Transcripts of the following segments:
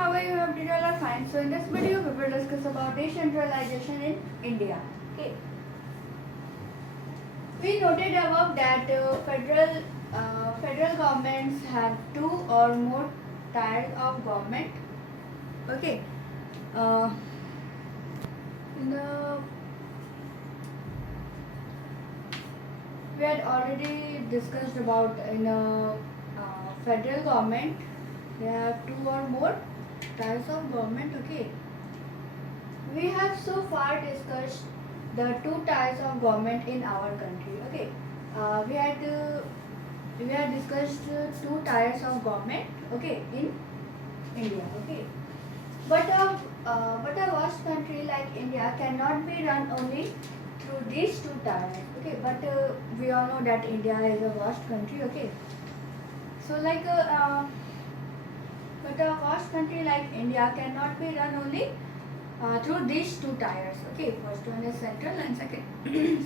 how are you? Hope you all are fine. So in this video we will discuss about decentralization in India. Okay. We noted above that federal governments have two or more tiers of government. Okay. Uh, in the we had already discussed about in a federal government they have two or more types of government. Okay, we have so far discussed the two types of government in our country. Okay, we had discussed two types of government. Okay, in India. Okay, but a vast country like India cannot be run only through these two tiers. Okay, but we all know that India is a vast country. Okay, so but a vast country like India cannot be run only through these two tiers. Okay, first one is central and second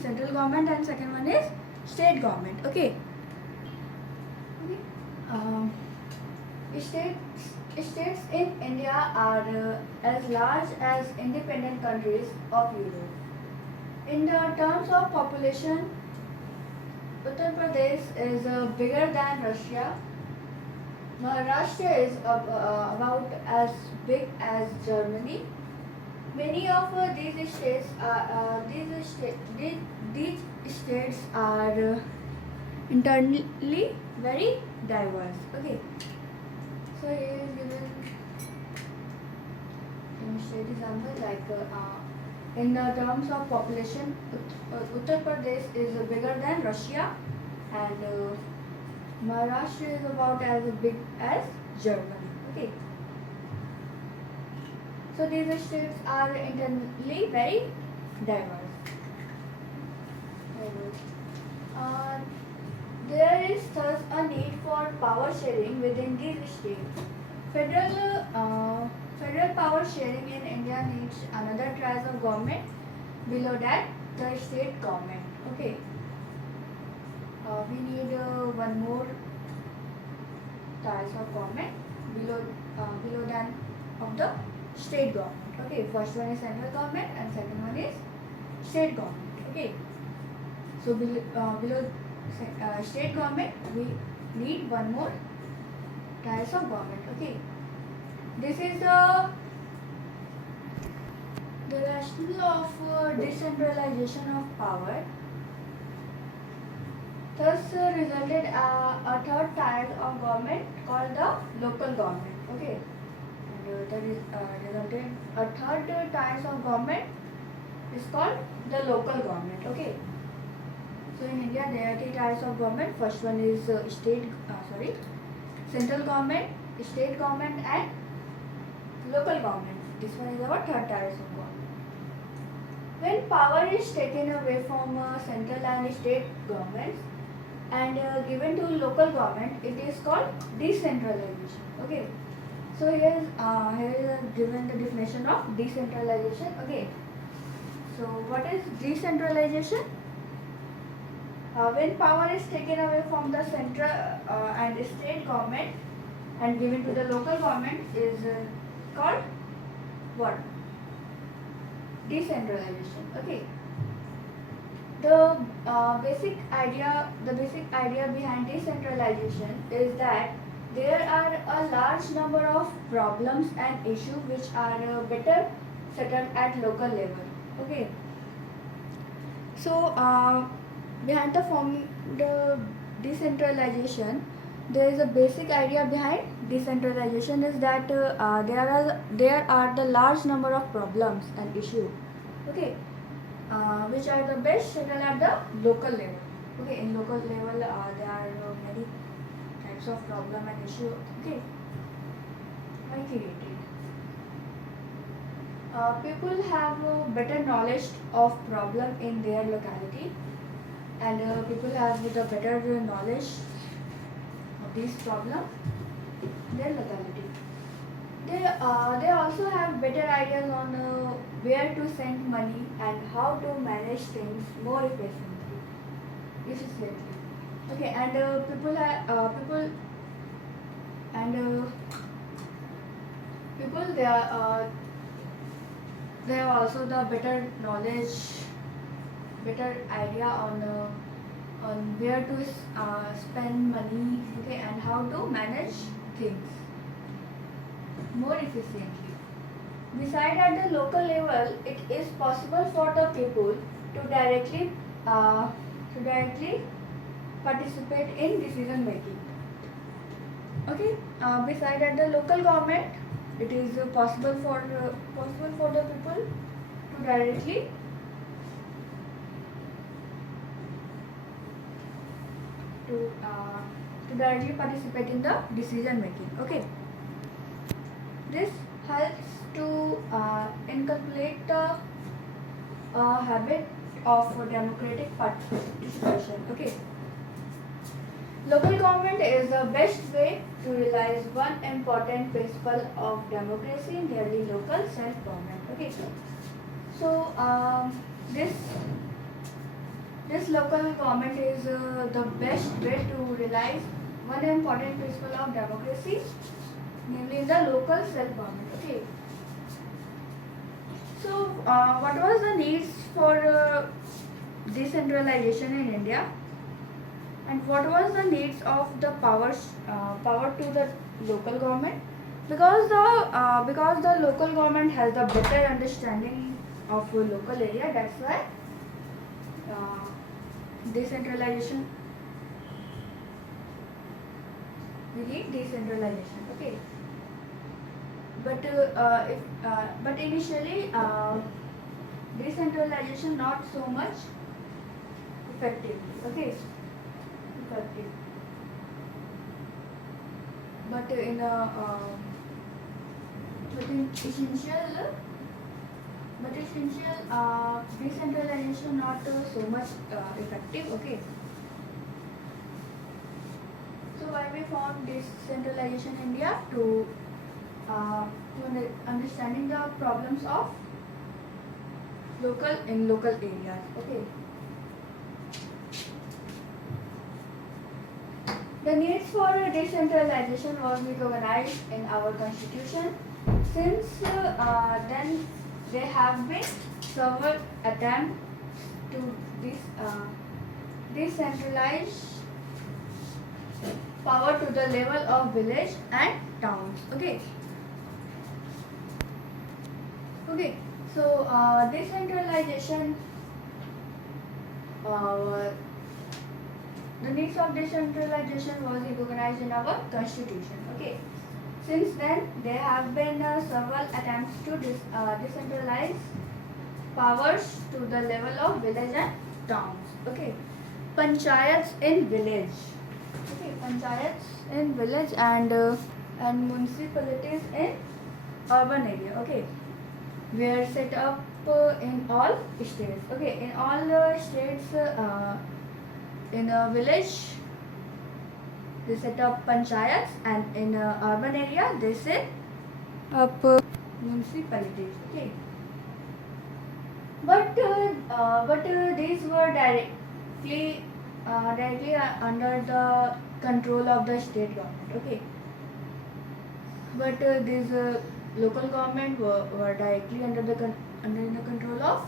central government and second one is state government. Okay, okay. Um, States in India are as large as independent countries of Europe. In the terms of population, Uttar Pradesh is bigger than Russia. Maharashtra is about as big as Germany. Many of these states are internally very diverse. Okay. So here is given state example in the terms of population, Uttar Pradesh is bigger than Russia, and Maharashtra is about as big as Germany. Okay. So these states are internally very diverse. Uh, there is thus a need for power sharing within these states. Federal power sharing in India needs another tier of government. Below that, the state government. Okay. We need one more tiers of government below that of the state government. Okay. First one is central government and second one is state government. Okay. So below state government, we need one more tiers of government. Okay, this is the rationale of decentralization of power. Thus resulted a third tier of government called the local government. Okay, and that is resulted a third tier of government is called the local government. Okay. So in India there are three types of government. First one is central government, state government and local government. This one is our third tier of government. When power is taken away from central and state governments and given to local government, it is called decentralization. Okay. So here is given the definition of decentralization. Okay. So what is decentralization? When power is taken away from the central and state government and given to the local government is called what? Decentralization. Okay. The basic idea behind decentralization is that there are a large number of problems and issues which are better settled at local level. Okay. So behind the decentralization, there is a basic idea behind decentralization is that there are the large number of problems and issues. Okay, which are the best settled at the local level. Okay, in local level there are many types of problem and issue. Okay, I created. People have better knowledge of problem in their locality, and people have the better knowledge of this problem in their locality. They also have better ideas on where to send money and how to manage things more efficiently. Okay, and people they have also the better knowledge, better idea on where to spend money, okay, and how to manage things more efficiently. Besides, at the local level, it is possible for the people to directly participate in decision making. Okay. Besides, at the local government, it is possible for the people to directly participate in the decision making. Okay. This helps to inculcate the habit of democratic participation. Okay. Local government is the best way to realize one important principle of democracy, nearly local self-government. Okay. So this local government is the best way to realize one important principle of democracy, namely the local self-government. Okay. So, what was the needs for decentralization in India, and what was the needs of the power to the local government? Because the local government has the better understanding of a local area. That's why decentralization. We need decentralization. Okay. But initially decentralization not so much effective. Okay. Effective. But in essential decentralization not so much effective. Okay. So why we found decentralization in India to understanding the problems of local areas. Okay. The needs for decentralization was recognized in our constitution. Since then, there have been several attempts to decentralize power to the level of village and towns. Okay. Okay. So decentralization. The needs of decentralization was recognized in our constitution. Okay. Since then, there have been several attempts to decentralize powers to the level of village and towns. Okay. Panchayats in village. Okay. Panchayats in village and municipalities in urban area. Okay. Were set up in all states. Okay. In all states. In a village, they set up panchayats, and in a urban area, they set up municipalities. Okay. But these were directly under the control of the state government. Okay. But these local government were directly under the control of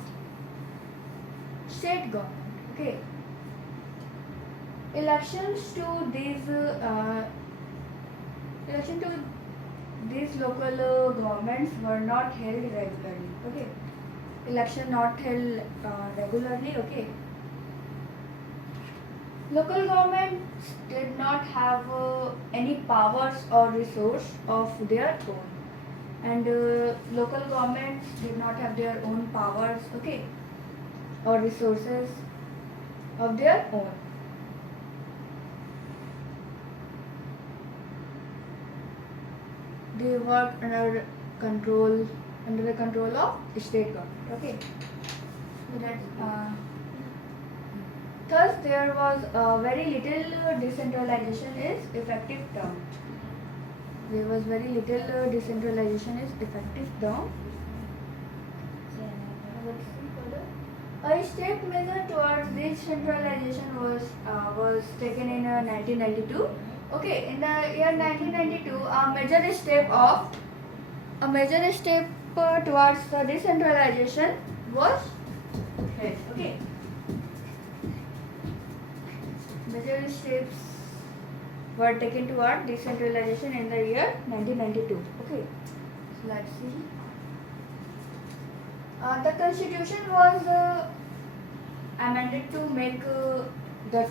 state government. Okay. Elections to these local governments were not held regularly. Okay. Election not held regularly. Okay. Local governments did not have any powers or resource of their own, and local governments did not have their own powers. Okay. Or resources of their own. They worked under the control of state government. Okay. So that's thus there was very little decentralization is effective term. There was very little decentralization is effective term. A step measure towards decentralization was taken in 1992. Okay, in the year 1992, a major step of a major step towards the decentralization was held. Okay. Major steps were taken toward decentralization in the year 1992. Okay. So let's see. The constitution was amended to make the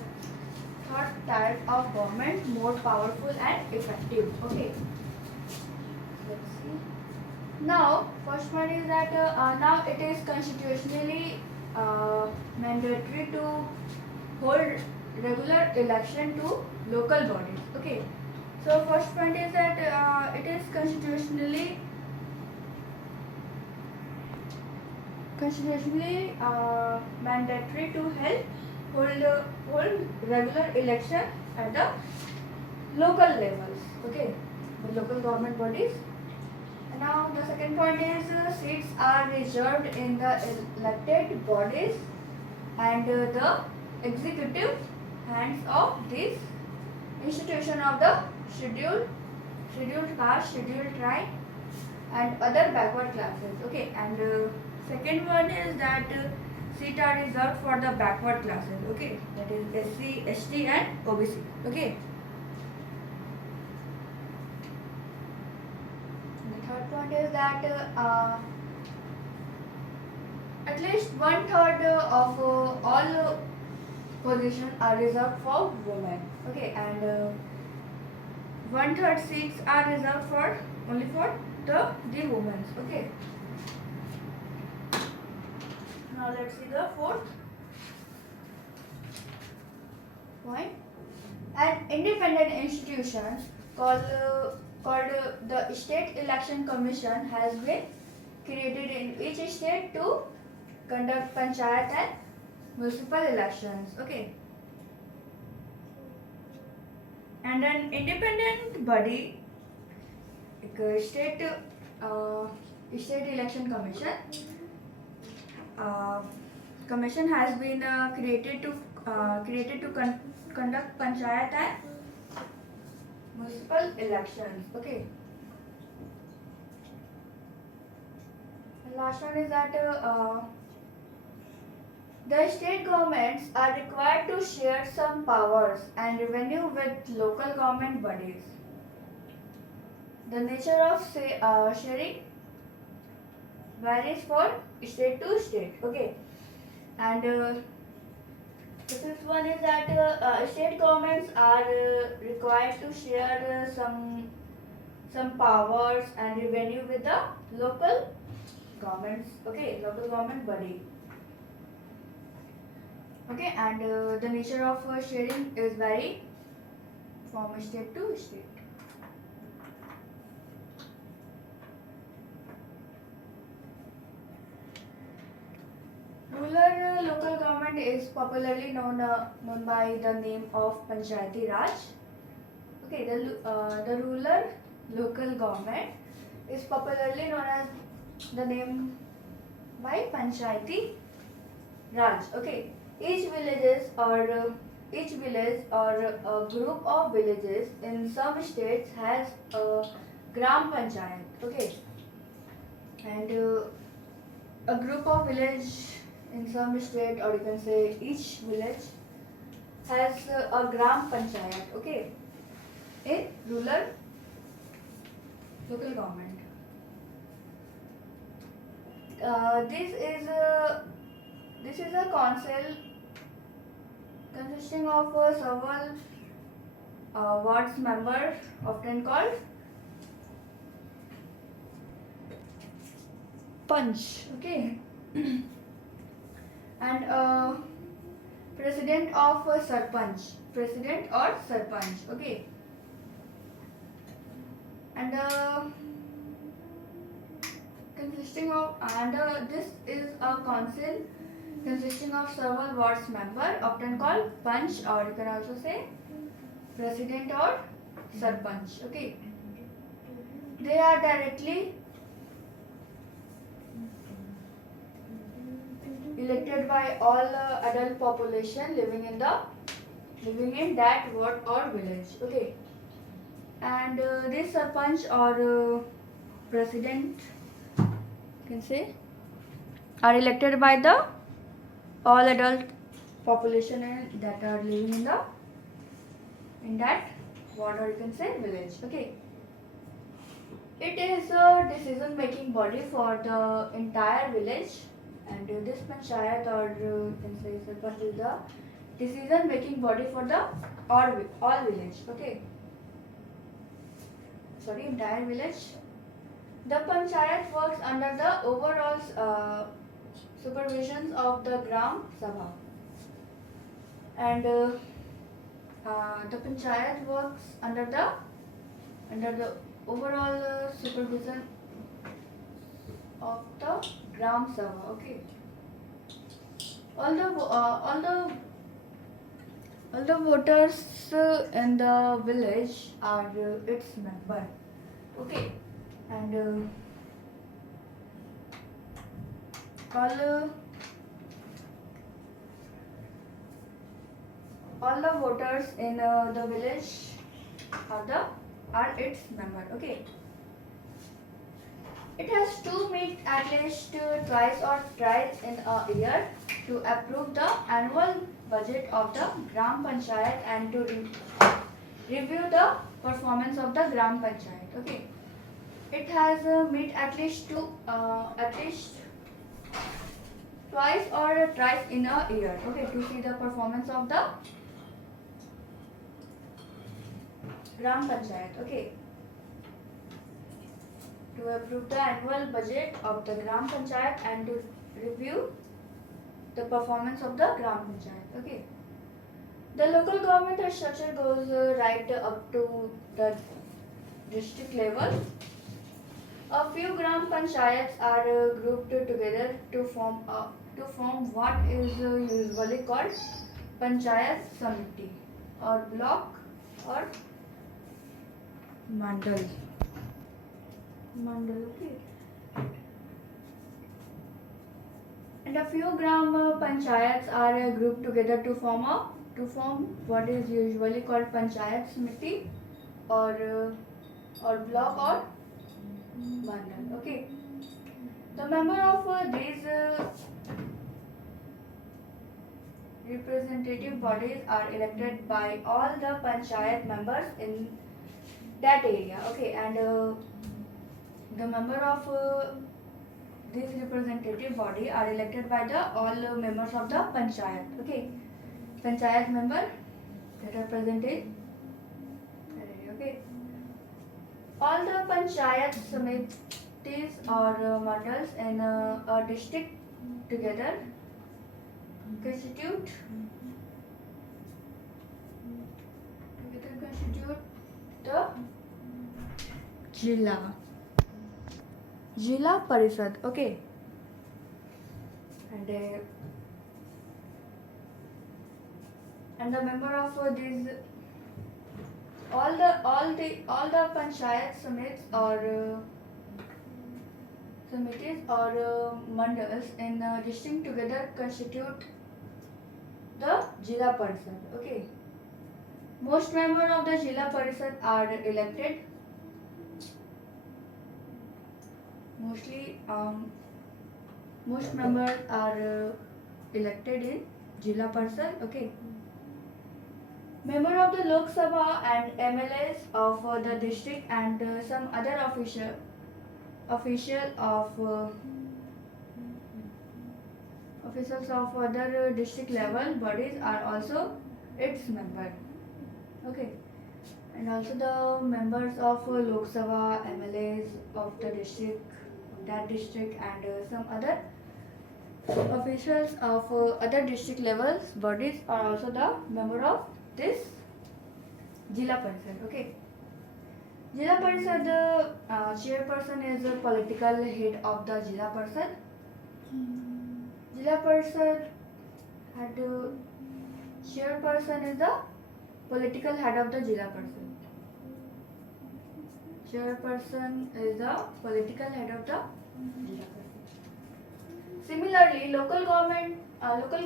third tier of government more powerful and effective. Okay. Let's see. Now, first one is that now it is constitutionally mandatory to hold regular election to local bodies. Okay. So first point is that it is constitutionally mandatory to hold regular election at the local levels. Okay, the local government bodies. And now the second point is seats are reserved in the elected bodies and the executive hands of this institution of the scheduled caste, scheduled tribe, and other backward classes. Okay, and second one is that seats are reserved for the backward classes. Okay, that is SC, ST, and OBC. Okay. The third point is that at least 1/3 of all positions are reserved for women. Okay, and 1/3 seats are reserved for only for the women. Okay. Now let's see the fourth point. An independent institution called the State Election Commission has been created in each state to conduct panchayat and municipal elections. Okay. And an independent body, like state election commission has been created to conduct panchayat and municipal elections. Okay. The last one is that the state governments are required to share some powers and revenue with local government bodies. The nature of sharing varies for state to state. Okay, and the fifth one is that state governments are required to share some powers and revenue with the local governments. Okay, local government body. Okay, and the nature of sharing is vary from state to state. Rural local government is popularly known by the name of Panchayati Raj. Okay, the rural local government is popularly known as the name by Panchayati Raj. Okay, each village or a group of villages in some states has a gram panchayat. Okay, and a group of village in some state, or you can say each village has a gram panchayat. Okay, in rural local government. This is a council consisting of several wards members, often called punch. Okay. And president of president or sarpanch. Okay. And this is a council consisting of several wards member, often called punch, or you can also say president or sarpanch. Okay, they are directly elected by all adult population living in that ward or village. Okay, and this sarpanch or president, you can say, are elected by the all adult population that are living in that ward, or you can say village. Okay. It is a decision making body for the entire village, and this panchayat, or you can say sarpanch, is the decision making body for the all village. Okay. Sorry, entire village. The panchayat works under the overall supervision of the Gram Sabha, and the panchayat works under the overall supervision of the Gram Sabha. Okay. All the voters in the village are its member. Okay. And all the voters in the village are its member. Okay. It has to meet at least twice or thrice in a year to approve the annual budget of the Gram Panchayat and to review the performance of the Gram Panchayat. Okay. It has meet at least twice or thrice in a year. Okay, to see the performance of the Gram Panchayat. Okay. To approve the annual budget of the Gram Panchayat and to review the performance of the Gram Panchayat. Okay. The local government structure goes right up to the district level. A few Gram Panchayats are grouped together to form what is usually called Panchayat Samiti or block or mandal. Okay. And a few Gram Panchayats are grouped together to form what is usually called Panchayat Samiti or block or mandal. Okay. The member of these representative bodies are elected by all the Panchayat members in that area. Okay. And the member of this representative body are elected by the all members of the Panchayat. Okay. Panchayat member that are present in that area. Okay. All the Panchayat Samitis or mandals in a district together constitute the Jila Parishad. Okay. And the member of these all the Panchayat Samitis or mandals in district together constitute the Jila Parishad. Okay. Most members of the Jila Parishad are elected. Most members are elected in Jila Parishad. Okay. Member of the Lok Sabha and MLAs of the district and some other official of officials of other district level bodies are also its member. Okay. And also the members of Lok Sabha, MLAs of the district, and some other officials of other district levels bodies are also the member of this Jila Parishad. Okay. Jila Parishad chairperson is a political head of the Jila Parishad. Jila Parishad had chairperson is the political head of the Jila Parishad. Chairperson is the political head of the Jila Parishad. Similarly, local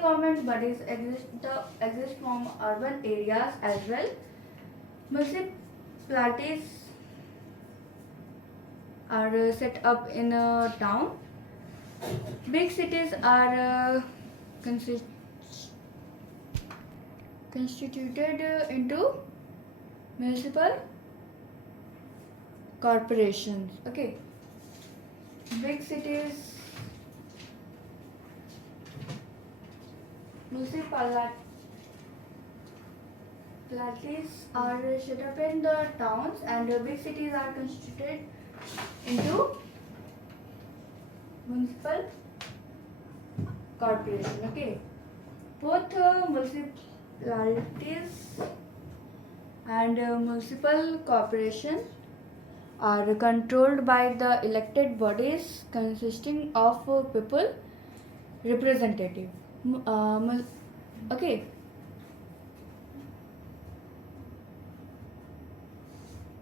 government bodies exist from urban areas as well. Municipalities are set up in a town. Big cities are constituted into municipal corporations. Okay, big cities, municipalities are set up in the towns, and big cities are constituted into municipal corporation. Okay, both municipalities and municipal corporation are controlled by the elected bodies consisting of people representative. Okay,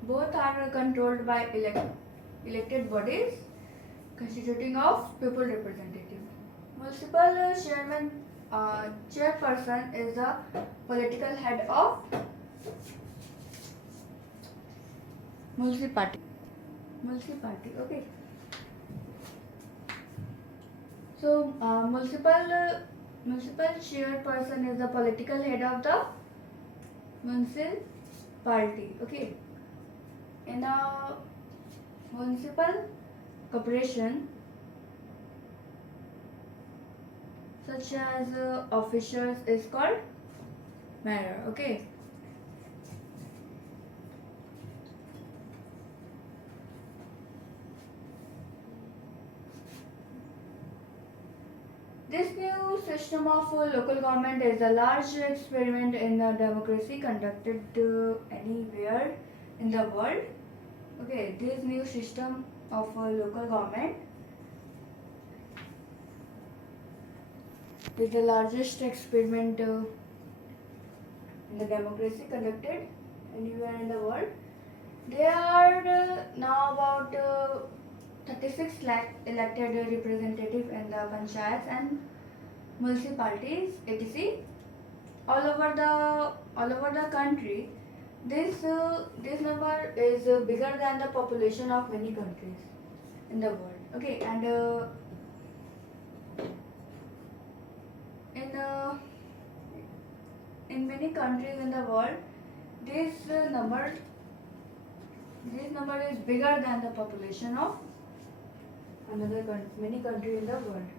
both are controlled by elected bodies constituting of people representative. Municipal chairperson is the political head of municipality. Okay. So municipal chairperson is the political head of the municipality. Okay. In a municipal corporation, such as officers, is called mayor. Okay. This new system of local government is a large experiment in democracy conducted anywhere in the world. Okay, this new system of local government is the largest experiment in the democracy conducted anywhere in the world. There are now about 36 lakh elected representatives in the panchayats and municipalities, etc. all over the country. This number is bigger than the population of many countries in the world. Okay, and in many countries in the world, this number is bigger than the population of many countries in the world.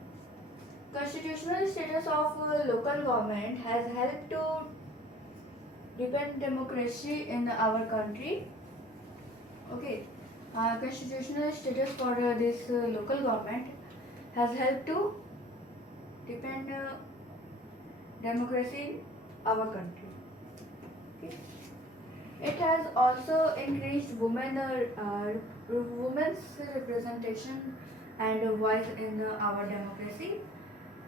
Constitutional status of local government has helped to deepen democracy in our country. Okay, constitutional status for this local government has helped to deepen democracy in our country. Okay. It has also increased women's representation and voice in our democracy,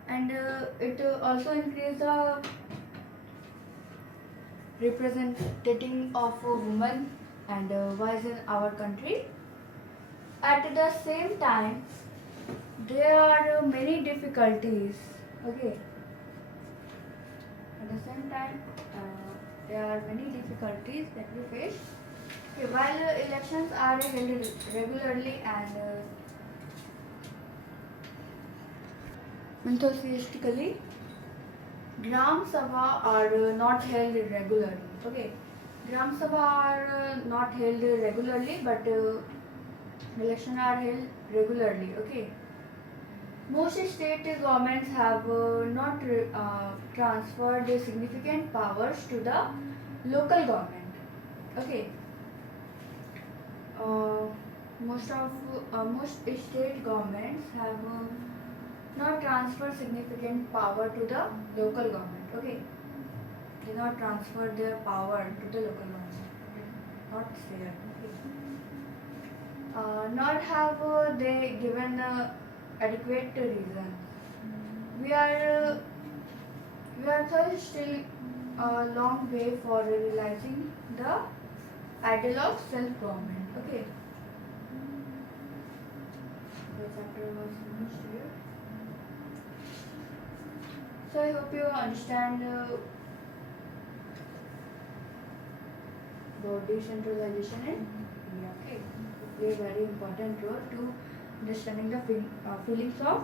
and it also increased the representing of women and voice in our country. At the same time, there are many difficulties. Okay. At the same time, there are many difficulties that we face. Okay, while elections are held regularly and enthusiastically, Gram Sabha are not held regularly. Okay, Gram Sabha are not held regularly, but elections are held regularly. Okay. Most state governments have not transferred significant powers to the local government. Okay. Most state governments have not transferred significant power to the local government. Okay. They not transferred their power to the local government. Not fair. Okay. Nor have they given adequate reasons. We are thus still a long way for realizing the ideal of self-government. Okay. The chapter was finished here. So I hope you understand about decentralization in India. Okay. play a very important role to understanding the feelings of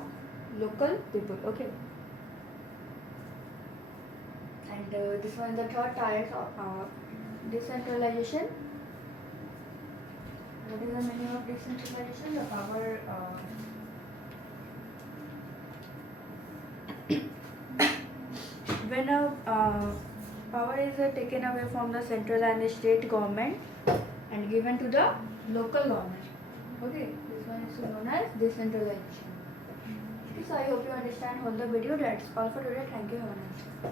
local people. Okay. And this one is the third type of decentralization. What is the meaning of decentralization? The power when power is taken away from the central and the state government and given to the local government. Okay, this one is known as decentralization. Okay, so I hope you understand all the video. That's all for today. Thank you. Have a nice day.